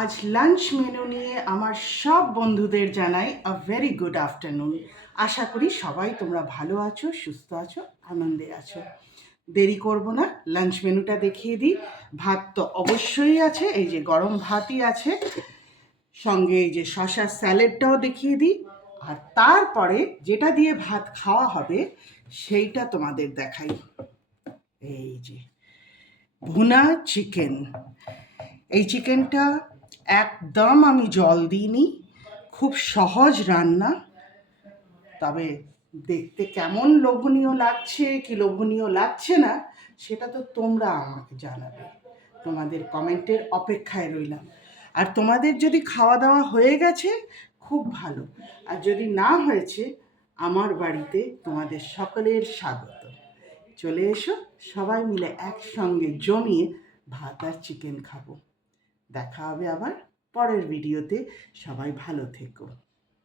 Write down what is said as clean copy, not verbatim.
আজ lunch menu নিয়ে আমার সব বন্ধুদের জানাই আ ভেরি গুড আফটারনুন। আশা করি সবাই তোমরা ভালো আছো, সুস্থ আছো, আনন্দে আছো। দেরি করব না, লাঞ্চ মেনুটা দেখিয়ে দিই। ভাত তো অবশ্যই আছে, এই যে গরম ভাতই আছে, সঙ্গে এই যে শশার স্যালাডটাও দেখিয়ে দিই। আর তারপরে যেটা দিয়ে ভাত খাওয়া হবে সেইটা তোমাদের দেখাই। এই যে ভুনা চিকেন। এই চিকেনটা একদম আমি জল দিইনি, খুব সহজ রান্না। তবে দেখতে কেমন লোভনীয় লাগছে কি লোভনীয় লাগছে না সেটা তো তোমরা আমাকে জানাবে। তোমাদের কমেন্টের অপেক্ষায় রইলাম। আর তোমাদের যদি খাওয়া দাওয়া হয়ে গেছে খুব ভালো, আর যদি না হয়েছে আমার বাড়িতে তোমাদের সকলের স্বাগত। চলে এসো, সবাই মিলে একসঙ্গে জমিয়ে ভাত আর চিকেন খাবো। দেখা হবে আবার পরের ভিডিওতে। সবাই ভালো থেকো।